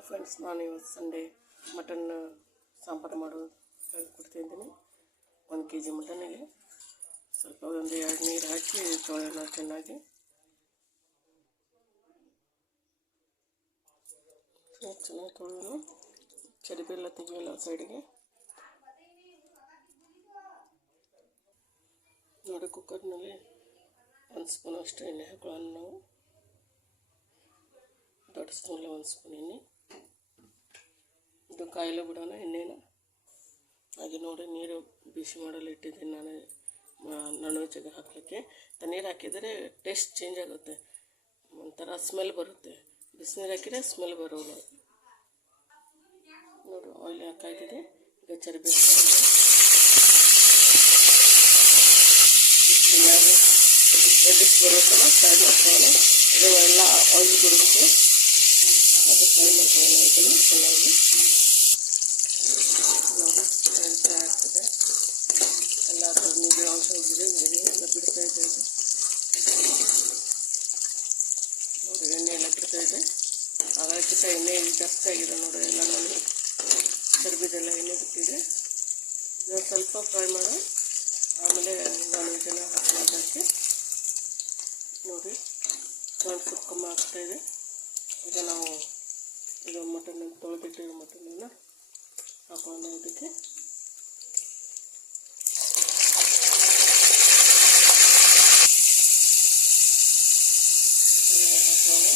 Hello friends, ನಾನು ಇವತ್ತು Sunday mutton sambar ಮಾಡೋದು ಹೇಳ್ಕೊಡ್ತಾಯಿದ್ದೀನಿ. 1 kg ಮಟನಿಗೆ ಸ್ವಲ್ಪ 1-2 ನೀರು ಹಾಕಿ ತೊಳೆಯೋಣ ಚೆನ್ನಾಗಿ. ಚೆನ್ನಾಗಿ ತೊಳೆಯೋಣ. ಚರ್ಬಿ ಎಲ್ಲ ತೆಗಿಯೋಲ್ಲ ಸೈಡಿಗೆ. ನೋಡಿ, ಕುಕ್ಕರ್ನಲ್ಲಿ 1 ಸ್ಪೂನ್ ಅಷ್ಟು ಎಣ್ಣೆ ಹಾಕೊಳ್ಳೋಣ ನಾವು. ದೊಡ್ಡ ಸ್ಪೂನಲ್ಲಿ 1 ಸ್ಪೂನ್ ಎಣ್ಣೆ. ಇದು ಕಾಯಿಲೆ ಬಿಡೋಣ ಎಣ್ಣೆನ. ಹಾಗೆ ನೋಡಿ, ನೀರು ಬಿಸಿ ಮಾಡಲು ಇಟ್ಟಿದ್ದೀನಿ ನಾನು ನಾನ್ ವೆಜ್ಜಿಗೆ ಹಾಕಲಿಕ್ಕೆ. ನೀರು ಹಾಕಿದರೆ ಟೇಸ್ಟ್ ಚೇಂಜ್ ಆಗುತ್ತೆ, ಒಂಥರ ಸ್ಮೆಲ್ ಬರುತ್ತೆ. ಬಿಸಿನೀರು ಹಾಕಿದರೆ ಸ್ಮೆಲ್ ಬರೋಲ್ಲ. ನೋಡಿ, ಆಯಿಲ್ ಹಾಕಾಯ್ತಿದೆ. ಈಗ ಚರ್ಬಿ ಹಾಕೋಣ. ರೆಡ್ಡಿಸ್ ಬರುತ್ತಲ್ಲ, ಫ್ರೈ ಮಾಡ್ಕೊಳ್ಳೋಣ. ಅದು ಎಲ್ಲ ಆಯಿಲ್ ಬರುತ್ತೆ, ಅದು ಫ್ರೈ ಮಾಡ್ಕೊಳ್ಳೋಣ. ಇದನ್ನು ಚೆನ್ನಾಗಿ ನೋಡಿ, ಫ್ರೈ ಆಗ್ತದೆ. ಎಲ್ಲ ಅದರ ನೀರು ಅಂಶ ಹೋಗಿದೆ, ಎಲ್ಲ ಬಿಡ್ತಾ ಇದೆ. ನೋಡಿ, ಎಣ್ಣೆ ಎಲ್ಲ ಬಿಡ್ತಾ ಇದೆ. ಹಾಗಾಗಿಂತ ಎಣ್ಣೆ ಜಾಸ್ತಿ ಆಗಿದೆ ನೋಡಿ. ಎಲ್ಲ ನೋಡಿ, ಚರ್ಬಿದೆಲ್ಲ ಎಣ್ಣೆ ಬಿಟ್ಟಿದೆ. ಇದನ್ನು ಸ್ವಲ್ಪ ಫ್ರೈ ಮಾಡೋ, ಆಮೇಲೆ ನಾನು ಇದನ್ನು ಹಾಕಿ ನೋಡಿ, ಸ್ವಲ್ಪ ಕಮ್ಮಿ ಆಗ್ತಾಯಿದೆ. ಈಗ ನಾವು ಇದು ಮಟನ್ ತೊಳೆದಿಟ್ಟಿರೋ ಮಟನನ್ನು ಹಾಕೋಣ ಇದಕ್ಕೆ. ಹಾಕೋಣ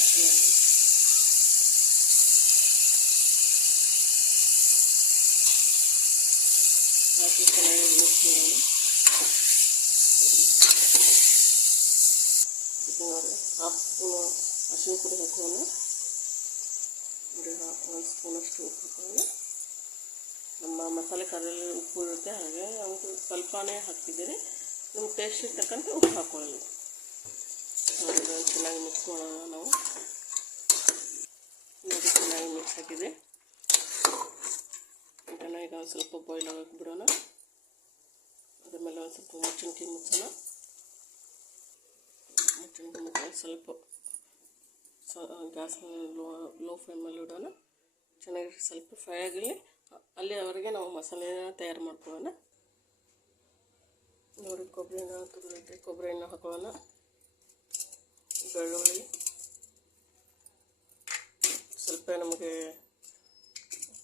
ಹಾಕಿ ಚೆನ್ನಾಗಿ ಮಿಕ್ಸ್ ಮಾಡೋಣ. ನೋಡಿ, 1/2 ಸ್ಪೂನು ಅರಿಶಿನ ಪುಡಿ ಹಾಕೋಣ. ನೋಡಿ, 1 ಸ್ಪೂನಷ್ಟು ಉಪ್ಪು ಹಾಕೋಣ. ನಮ್ಮ ಮಸಾಲೆ ಖಾರದಲ್ಲಿ ಉಪ್ಪು ಇರುತ್ತೆ, ಹಾಗೆ ನಾವು ಸ್ವಲ್ಪನೇ ಹಾಕ್ತಿದ್ದೀರಿ. ನಿಮ್ಮ ಟೇಸ್ಟಿಗೆ ತಕ್ಕಂತೆ ಉಪ್ಪು ಹಾಕೊಳ್ಳಿ. ನೋಡಿ, ಇದನ್ನು ಚೆನ್ನಾಗಿ ಮಿಕ್ಸ್ ಮಾಡೋಣ ನಾವು. ನೋಡಿ, ಚೆನ್ನಾಗಿ ಮಿಕ್ಸ್ ಹಾಕಿದೆ. ಇದನ್ನು ಈಗ ಒಂದು ಸ್ವಲ್ಪ ಬಾಯ್ಲ್ ಆಗೋಕ್ಕೆ ಬಿಡೋಣ. ಅದ್ರ ಮೇಲೆ ಒಂದು ಸ್ವಲ್ಪ ಮೆಣಸಿನ್ಕಾಯಿ ಮುಚ್ಚೋಣ. ಸ್ವಲ್ಪ ಗ್ಯಾಸ್ ಲೋ ಫ್ಲೇಮಲ್ಲಿ ಇಡೋಣ. ಚೆನ್ನಾಗಿ ಸ್ವಲ್ಪ ಫ್ರೈ ಆಗಲಿ. ಅಲ್ಲಿವರೆಗೆ ನಾವು ಮಸಾಲೆನ ತಯಾರು ಮಾಡ್ಕೊಳ್ಳೋಣ. ನೋಡಿ, ಕೊಬ್ಬರಿನ ತುರಿದಿಟ್ಟು ಕೊಬ್ಬರಿನ ಹಾಕೊಳ್ಳೋಣ. ಬೆಳ್ಳುಳ್ಳಿ ಸ್ವಲ್ಪ ನಮಗೆ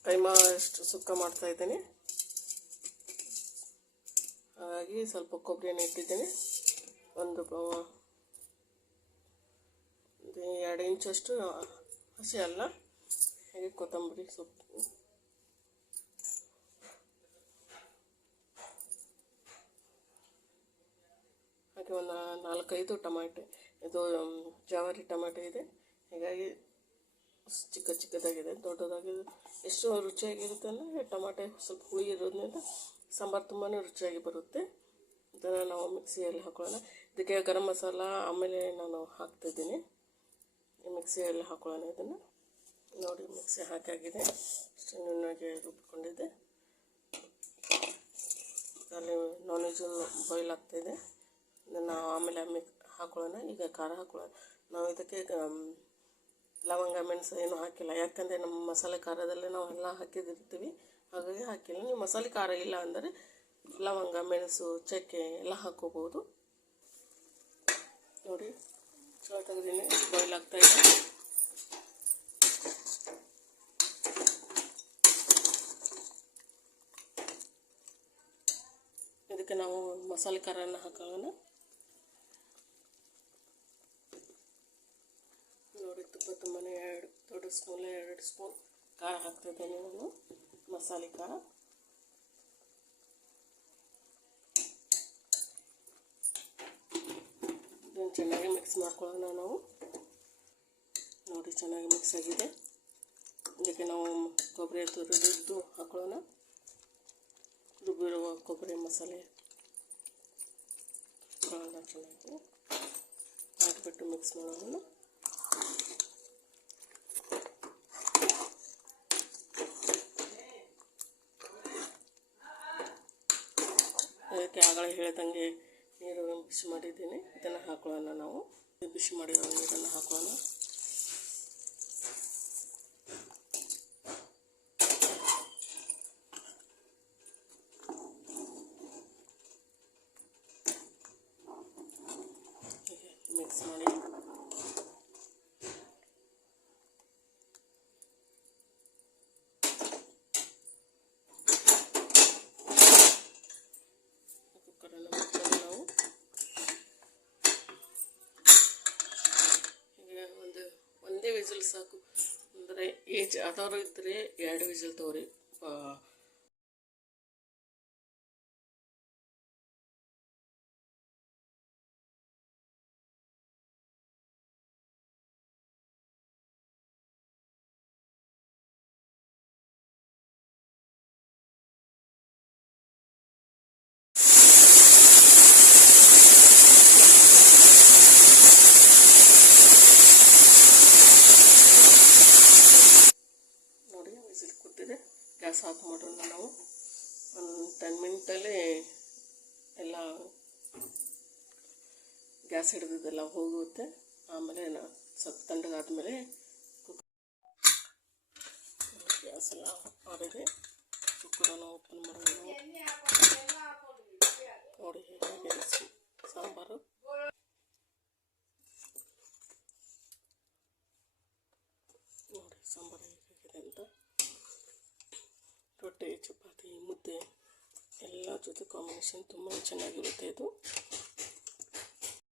ಕೈಮಾ ಅಷ್ಟು ಸುಕ್ಕ ಮಾಡ್ತಾಯಿದ್ದೀನಿ, ಹಾಗಾಗಿ ಸ್ವಲ್ಪ ಕೊಬ್ಬರಿನ ಇಟ್ಟಿದ್ದೀನಿ. 2 ಇಂಚಷ್ಟು ಹಸಿ ಅಲ್ಲ, ಹಾಗೆ ಕೊತ್ತಂಬರಿ ಸೊಪ್ಪು, ಹಾಗೆ ಒಂದು 4-5 ಟೊಮೆಟೊ. ಇದು ಜವಾರಿ ಟೊಮೆಟೊ ಇದೆ, ಹೀಗಾಗಿ ಚಿಕ್ಕದಾಗಿದೆ. ದೊಡ್ಡದಾಗಿದೆ ಎಷ್ಟು ರುಚಿಯಾಗಿರುತ್ತೆ ಅಂದರೆ, ಟೊಮೆಟೊ ಸ್ವಲ್ಪ ಹುಳಿ ಇರೋದ್ರಿಂದ ಸಾಂಬಾರು ತುಂಬಾ ರುಚಿಯಾಗಿ ಬರುತ್ತೆ. ಇದನ್ನು ನಾವು ಮಿಕ್ಸಿಯಲ್ಲಿ ಹಾಕೊಳ್ಳೋಣ. ಇದಕ್ಕೆ ಗರಂ ಮಸಾಲ ಆಮೇಲೆ ನಾನು ಹಾಕ್ತಿದ್ದೀನಿ. ಮಿಕ್ಸಿಯಲ್ಲಿ ಹಾಕೊಳ್ಳೋಣ ಇದನ್ನು. ನೋಡಿ, ಮಿಕ್ಸಿ ಹಾಕಾಗಿದೆ. ಅಷ್ಟು ನುಣ್ಣಗೆ ರುಬ್ಕೊಂಡಿದ್ದೆ. ಅಲ್ಲಿ ನಾನ್ ವೆಜ್ ಬಾಯ್ಲ್ ಆಗ್ತಾಯಿದೆ. ಇದನ್ನು ಆಮೇಲೆ ಹಾಕೊಳ್ಳೋಣ. ಈಗ ಖಾರ ಹಾಕೊಳ್ಳೋಣ. ನಾವು ಇದಕ್ಕೆ ಲವಂಗ ಮೆಣಸು ಏನೂ ಹಾಕಿಲ್ಲ, ಯಾಕಂದರೆ ನಮ್ಮ ಮಸಾಲೆ ಖಾರದಲ್ಲೇ ನಾವು ಎಲ್ಲ ಹಾಕಿದಿರ್ತೀವಿ, ಹಾಗಾಗಿ ಹಾಕಿಲ್ಲ. ನೀವು ಮಸಾಲೆ ಖಾರ ಇಲ್ಲ ಅಂದರೆ ಲವಂಗ ಮೆಣಸು ಚಕ್ಕೆ ಎಲ್ಲ ಹಾಕ್ಕೋಬೋದು. ನೋಡಿ, ಚಲೋ ತೆಗೆದಿನಿ, ಬಾಯ್ಲ್ ಆಗ್ತಾಯಿದೆ. ಇದಕ್ಕೆ ನಾವು ಮಸಾಲೆ ಖಾರನ ಹಾಕೋಣ. ನೋಡಿ, ತುಂಬಾ 2 ದೊಡ್ಡ ಸ್ಪೂನ್ 2 ಸ್ಪೂನ್ ಖಾರ ಹಾಕ್ತಿದ್ದೇನೆ ನಾನು, ಮಸಾಲೆ ಖಾರ. ಇದನ್ನು ಚೆನ್ನಾಗಿ ಮಿಕ್ಸ್ ಮಾಡ್ಕೊಳ್ಳೋಣ ನಾವು. ನೋಡಿ, ಚೆನ್ನಾಗಿ ಮಿಕ್ಸ್ ಆಗಿದೆ. ಇದಕ್ಕೆ ನಾವು ಕೊಬ್ಬರಿ ತುರಿದಿದ್ದು ಹಾಕೊಳ್ಳೋಣ. ರುಬ್ಬಿರುವ ಕೊಬ್ಬರಿ ಮಸಾಲೆ ಹಾಕೊಳ್ಳೋಣ. ಚೆನ್ನಾಗಿ ಹಾಕಿಬಿಟ್ಟು ಮಿಕ್ಸ್ ಮಾಡೋಣ. ಅದಕ್ಕೆ ಆಗಲೇ ಹೇಳಿದಂಗೆ ನೀರು ಬಿಸಿ ಮಾಡಿದ್ದೀನಿ, ಇದನ್ನು ಹಾಕೊಳ್ಳೋಣ ನಾವು. ಬಿಸಿ ಮಾಡಿರೋ ನೀರನ್ನು ಹಾಕೊಳ್ಳೋಣ. ವಿಷಲ್ ಸಾಕು. ಅಂದರೆ ಏಜ್ ಆದವರು ಇದ್ದರೆ 2 ವಿಷಲ್ ತಗೋರಿ. ನೋಡಿ ವಿಸಿಲ್ ಕೂತಿದೆ, ಗ್ಯಾಸ್ ಆಫ್ ಮಾಡೋಣ. ನಾವು ಒಂದು 10 ಮಿನಿಟಲ್ಲಿ ಎಲ್ಲ ಗ್ಯಾಸ್ ಹಿಡಿದಿದ್ದೆಲ್ಲ ಹೋಗುತ್ತೆ. ಆಮೇಲೆ ಸ್ವಲ್ಪ ತಣ್ಣಗಾದ್ಮೇಲೆ ಗ್ಯಾಸ್ ಎಲ್ಲ ಆರಿದೆ. ಕುಕ್ಕರನ್ನು ಓಪನ್ ಮಾಡೋಣ. ನೋಡಿ ಹೇಗೆ ಸಾಂಬಾರು. ನೋಡಿ ಸಾಂಬಾರು ಹೇಗಿದೆ ಅಂತ. ರೊಟ್ಟಿ, ಚಪಾತಿ, ಮುದ್ದೆ ಎಲ್ಲ ಜೊತೆ ಕಾಂಬಿನೇಷನ್ ತುಂಬ ಚೆನ್ನಾಗಿರುತ್ತೆ ಇದು.